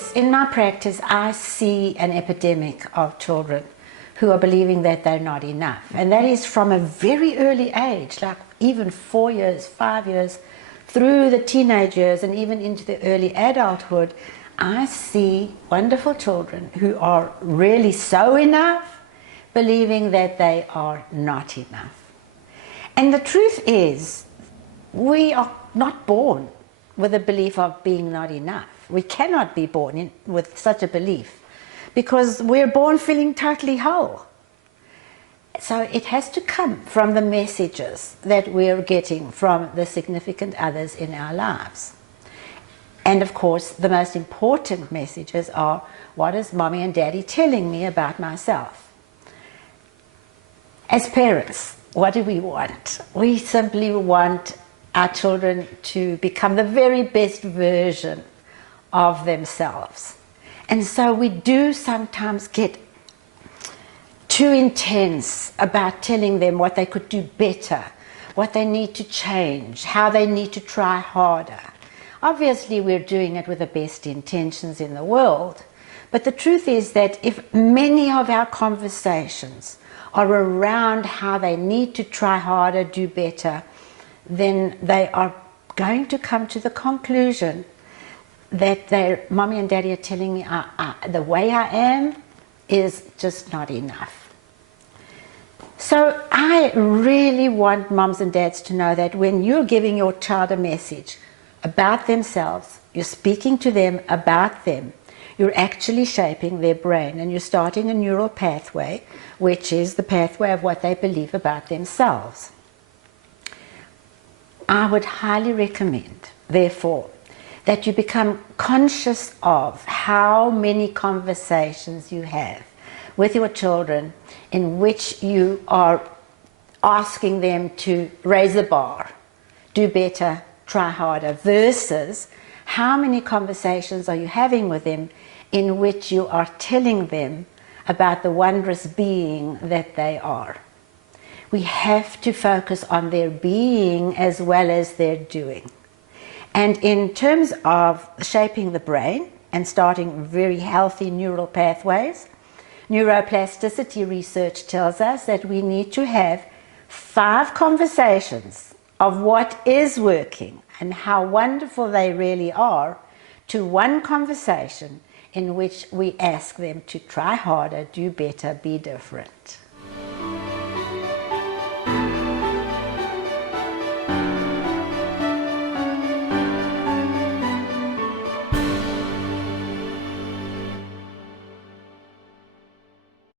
Yes, in my practice, I see an epidemic of children who are believing that they're not enough. And that is from a very early age, like even 4 years, 5 years, through the teenage years and even into the early adulthood. I see wonderful children who are really so enough, believing that they are not enough. And the truth is, we are not born with a belief of being not enough. We cannot be born with such a belief because we're born feeling totally whole. So it has to come from the messages that we're getting from the significant others in our lives. And of course, the most important messages are, what is mommy and daddy telling me about myself? As parents, what do we want? We simply want our children to become the very best version of themselves. And so we do sometimes get too intense about telling them what they could do better, what they need to change, how they need to try harder. Obviously, we're doing it with the best intentions in the world, but the truth is that if many of our conversations are around how they need to try harder, do better, then they are going to come to the conclusion that their mommy and daddy are telling me the way I am is just not enough. So I really want moms and dads to know that when you're giving your child a message about themselves, you're speaking to them about them, you're actually shaping their brain and you're starting a neural pathway, which is the pathway of what they believe about themselves. I would highly recommend, therefore, that you become conscious of how many conversations you have with your children in which you are asking them to raise the bar, do better, try harder, versus how many conversations are you having with them in which you are telling them about the wondrous being that they are. We have to focus on their being as well as their doing. And in terms of shaping the brain and starting very healthy neural pathways, neuroplasticity research tells us that we need to have 5 conversations of what is working and how wonderful they really are to 1 conversation in which we ask them to try harder, do better, be different.